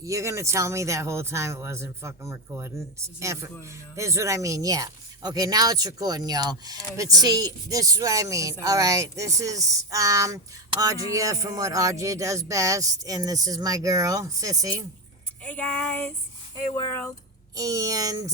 You're gonna tell me that whole time it wasn't fucking recording. This is what I mean, yeah. Okay, now it's recording, y'all. But see, this is what I mean. All right, this is Audria from What Audria Does Best, and this is my girl, Sissy. Hey guys, hey world. And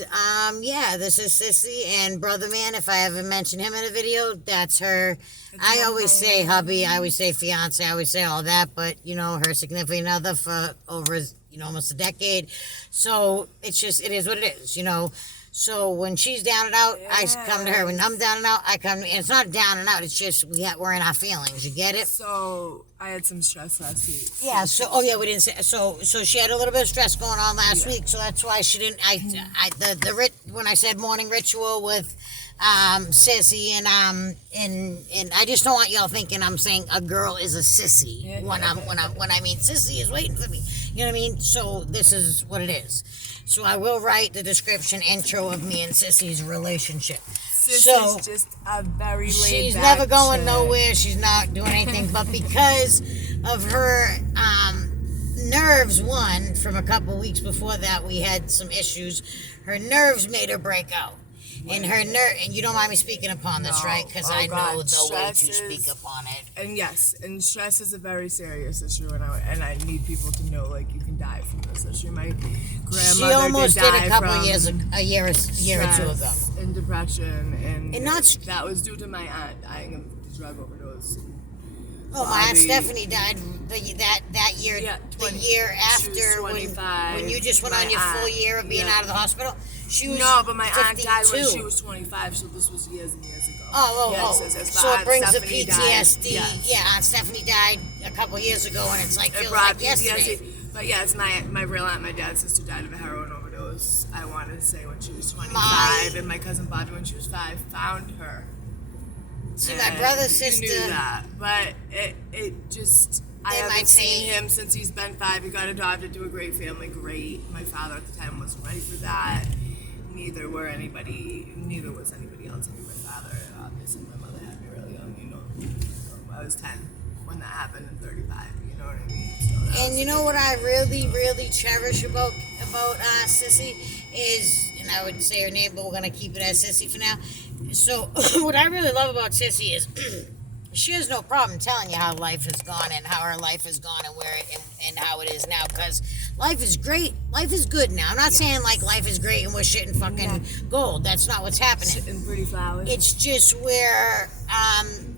yeah, this is Sissy and Brother Man. If I ever mention him in a video, that's her. I always say hubby, I always say fiance, I always say all that, but you know, her significant other for over almost a decade. So it's just, it is what it is, you know. So when she's down and out, I come to her. When I'm down and out, I come. And it's not down and out. It's just we're in our feelings. You get it? So I had some stress last week. Yeah. So we didn't say. So she had a little bit of stress going on last week. So that's why she didn't. When I said morning ritual with sissy and I just don't want y'all thinking I'm saying a girl is a sissy when I mean sissy is waiting for me. You know what I mean? So this is what it is. So I will write the description intro of me and Sissy's relationship. Sissy's just a very laid back she's never going chick. nowhere. She's not doing anything. But because of her nerves, from a couple weeks before that, we had some issues. Her nerves made her break out. And and you don't mind me speaking upon this, right? Because I know the way to speak upon it. And yes, and stress is a very serious issue, and I need people to know, like, you can die from this issue. My grandmother she almost did a couple from years, a year or two ago. And depression, and not that was due to my aunt dying of drug overdose. Oh, my Aunt Stephanie died that year. Yeah, the year after when you just went on your full year of being out of the hospital. She was but my 52. Aunt died when she was 25, so this was years and years ago. So it brings the PTSD. Yes. Yeah, Aunt Stephanie died a couple years ago, and it's like feels brought like yesterday. But yes, my real aunt, my dad's sister, died of a heroin overdose. I wanted to say when she was 25, and my cousin Bobby, when she was 5, found her. See, my brother's sister knew that, but it just. I haven't seen him since he's been 5. He got adopted to a great family. Great. My father at the time wasn't ready for that. Neither was anybody else. I knew my father. Obviously, my mother had me really young. I was 10 when that happened, and 35. You know what I mean? So and you know what I really, really cherish about Sissy is, and I would say her name, but we're gonna keep it as Sissy for now. So what I really love about Sissy is she has no problem telling you how life has gone and how her life has gone and and how it is now, because life is great. Life is good now. I'm not saying like life is great and we're shitting fucking gold. That's not what's happening. Shitting pretty flowers. It's just where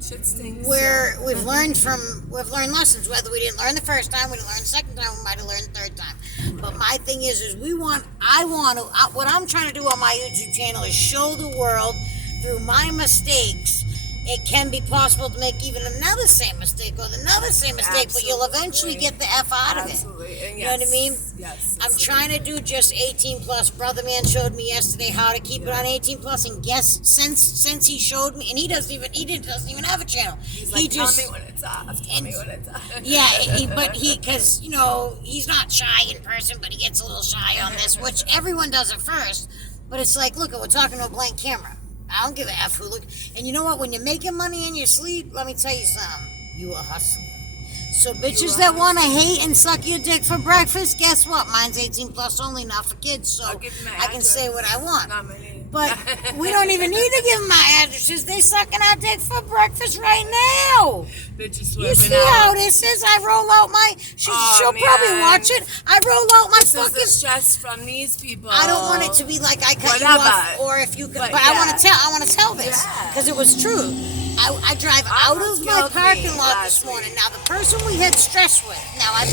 shit stinks. Where we've learned lessons. Whether we didn't learn the first time, we didn't learn the second time, we might have learned the third time. But my thing is what I'm trying to do on my YouTube channel is show the world through my mistakes. It can be possible to make even another same mistake or another same mistake, but you'll eventually get the F out of it. And you know what I mean? Yes. I'm trying to do just 18 plus. Brother Man showed me yesterday how to keep it on 18 plus, and guess since he showed me, and he doesn't even have a channel. He's like, tell me when it's off. Tell me when it's off. Yeah, because he's not shy in person, but he gets a little shy on this, which everyone does at first. But it's like, look, we're talking to a blank camera. I don't give a F who look. And you know what? When you're making money in your sleep, let me tell you something. You a hustler. So bitches that want to hate and suck your dick for breakfast, guess what? Mine's 18 plus only, not for kids. So I can say what I want. But we don't even need to give them my addresses. They sucking our dick for breakfast right now. Bitches you see how this is? I roll out my. She'll probably watch it. I roll out my fucking. This is the stress from these people. I don't want it to be like I cut you off, or if you. But I want to tell. I want to tell this because it was true. I drive out of my parking lot this morning. Now the person we had stress with. Now I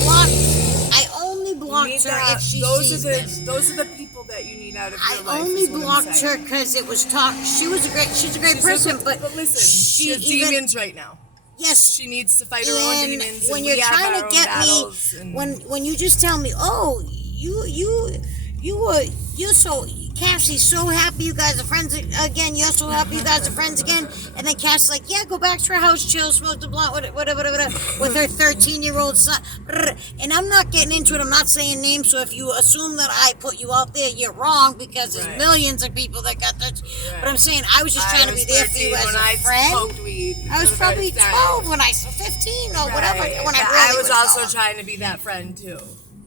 only blocked her if she sees this. Those are the people that you need out of your life. I only blocked her because it was talk. She's a great person, but listen, she has demons right now. Yes, she needs to fight her own demons. When you're trying to get me, when you just tell me, oh, you're so. Cassie's so happy you guys are friends again. You're so happy you guys are friends again. And then Cassie's like, yeah, go back to her house, chill, smoke the blunt, whatever, with her 13-year-old son. And I'm not getting into it. I'm not saying names. So if you assume that I put you out there, you're wrong, because there's millions of people that got that. But I'm saying I was just trying to be there for you as a friend. I was probably 12 15 or whatever. When I was also trying to be that friend too.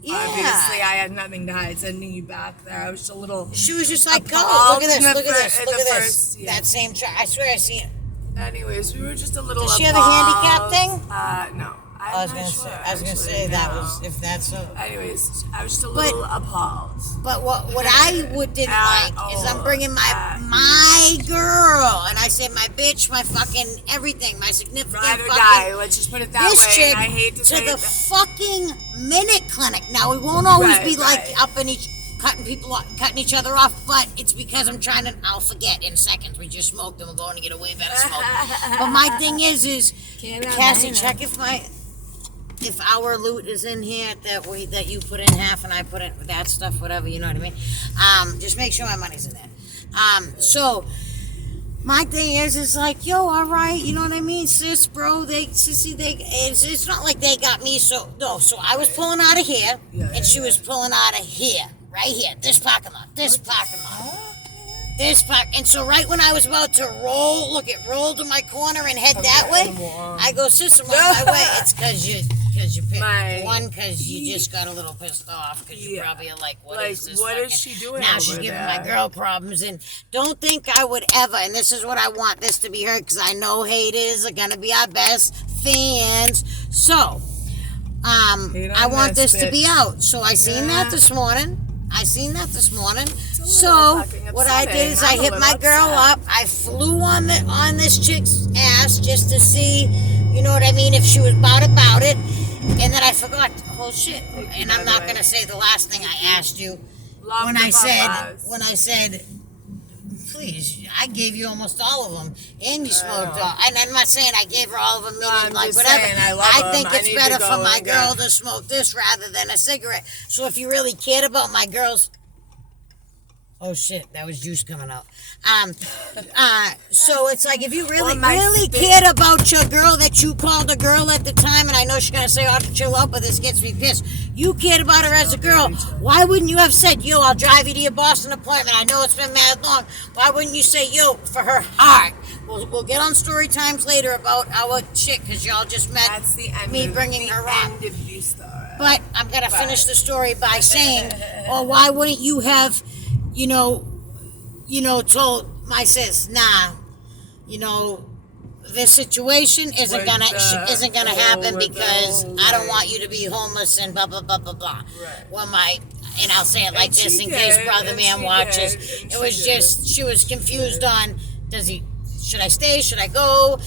Obviously, I had nothing to hide. Sending you back there, I was just a little. She was just like, go, appalled look at this, in the look at this, fir- look in at the this. first- yeah. That same truck. I swear I see it. Anyways, we were just a little. Does she have a handicap appalled. thing? No. I was gonna say that was if that's so. Anyways, I was just a little appalled. But what I didn't like is I'm bringing my girl, and I say my bitch, my fucking everything, my significant Ride or fucking die. Let's just put it that this way. chick And I hate to say the it. fucking minute clinic. Now we won't always be like Right. up in cutting each other off, but it's because I'm trying to. I'll forget in seconds. We just smoked and we're going to get a way better smoke. But my thing is Cassie, check if our loot is in here that you put in half and I put in that stuff, whatever, you know what I mean. Just make sure my money's in there. So my thing is like, yo, all right, you know what I mean, sis, bro. It's not like they got me. So no, so I was pulling out of here, and she was pulling out of here, right here, this parking lot, and so right when I was about to roll to my corner and head that way, I go, sis, I'm on my way. It's because you picked one, because you just got a little pissed off, because you probably are like, what is this? What is she doing? Now she's giving my girl problems, and don't think I would ever, and this is what I want this to be heard, because I know haters are going to be our best fans. So, I want this to be out. So I seen that this morning. So what I did is I hit my girl up. I flew on this chick's ass just to see, you know what I mean, if she was about it. And then I forgot. Oh shit! And I'm not gonna say the last thing I asked you when I said, please, I gave you almost all of them, and you smoked all. And I'm not saying I gave her all of them, meaning like whatever. I think it's better for my girl to smoke this rather than a cigarette. So if you really cared about my girl's, oh shit, that was juice coming out. So it's like if you really cared about your girl that you called a girl at the time, and I know she's gonna say, "Oh, chill out," but this gets me pissed. You cared about her as a girl. Why wouldn't you have said, "Yo, I'll drive you to your Boston appointment"? I know it's been mad long. Why wouldn't you say, "Yo," for her heart? We'll get on story times later about our chick, because y'all just met. That's the end. Me bringing her on. End of the story. But I'm gonna finish the story by saying, or why wouldn't you have? You know, told my sis, nah, this situation isn't gonna happen because I don't want you to be homeless and blah blah blah blah blah. Right. Well, and I'll say it like this in case Brother Man watches. It was just she was confused on should I stay? Should I go?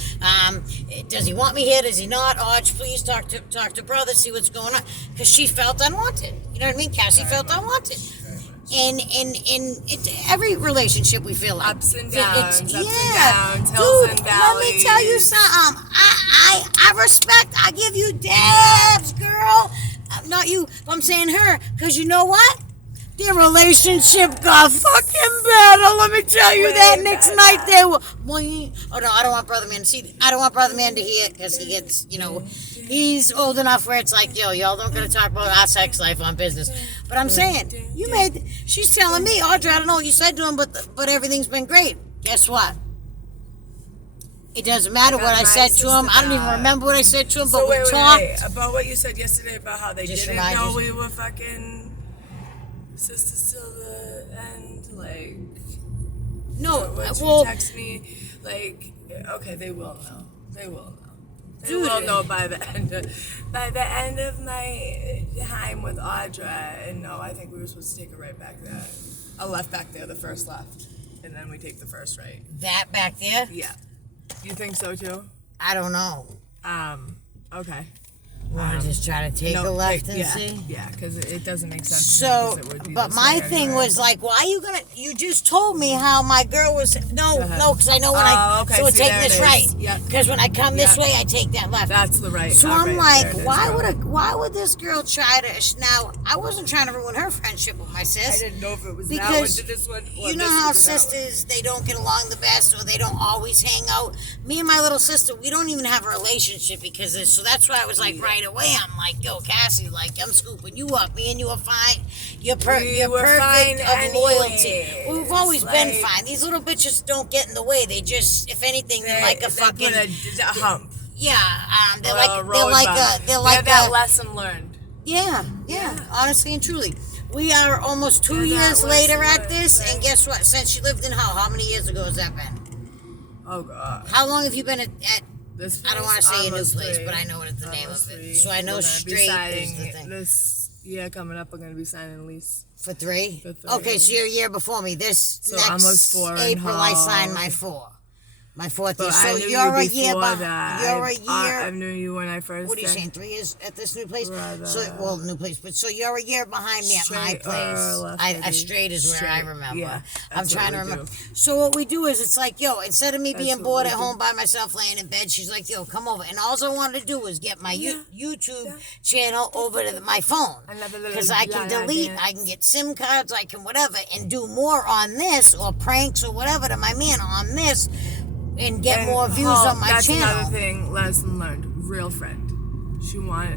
Does he want me here? Does he not? Arch, please talk to brother, see what's going on, because she felt unwanted. You know what I mean? Cassie felt unwanted. In every relationship we feel like ups and downs, hills dude, and valleys. Let me tell you something. I respect. I give you dabs, girl. Not you. I'm saying her, because you know what? Their relationship got fucking better. Let me tell you that. Next night they were. Oh no, I don't want Brother Man to see. I don't want Brother Man to hear it, because he gets, he's old enough where it's like, yo, y'all don't gonna talk about our sex life on business. But I'm saying, she's telling me, Audrey, I don't know what you said to him, but everything's been great. Guess what? It doesn't matter what I said to him. I don't even remember what I said to him, but we talked. Wait. About what you said yesterday about how they didn't know we were fucking sisters till the end, like. No, you text me, like, okay, they will know. They will know. They will know by the end of my time with Audra. And no, I think we were supposed to take a right back there. A left back there, the first left. And then we take the first right. That back there? Yeah. You think so too? I don't know. Okay. Want to just try to take a left and see? Yeah, because it doesn't make sense. So, but my thing was like, why are you gonna? You just told me how my girl was. No, because I know when so we're taking this right. Because when I come this way, I take that left. That's the right. So I'm like, why would this girl try to? Now, I wasn't trying to ruin her friendship with my sis. I didn't know if it was that one to this one. You know how sisters, they don't get along the best, or they don't always hang out. Me and my little sister, we don't even have a relationship because of this. So that's why I was like, right away, I'm like, yo, Cassie, like, I'm scooping you up. Me and you are fine. You're perfect of loyalty. We've always been fine. These little bitches don't get in the way. They just, if anything, they're like a fucking a hump. Yeah, they're Well, like that lesson learned. Yeah. Honestly and truly. We are almost 2 Yeah, that years was later what at I this, said. and guess what? Since she lived in how many years ago has that been? Oh God. How long have you been at This I don't place, want to say a new almost place, three. but I know what the name Almost of it. three. So I know We're gonna be straight is signing the thing. This year coming up, we're gonna be signing a lease. For three? For three. Okay, so you're a year before me. This So next almost 4 and April I half. signed my fourth But year. So I knew you're a you year before behind. that. You're a I year. knew you when I first. What are you saying? 3 years at this new place? Rather New place. But so you're a year behind me at my straight or place. left, I maybe? straight is where I Straight. remember. Yeah, I'm that's trying to what we remember. do. So what we do is it's like, yo, instead of me That's being what bored we at do. home by myself laying in bed, she's like, yo, come over. And all I wanted to do was get my YouTube channel over to my phone. Another little Because I can la-la delete, dance. I can get SIM cards, I can whatever, and do more on this or pranks or whatever to my man on this and get more views on my that's channel. another thing. Lesson learned. Real friend. She wanted.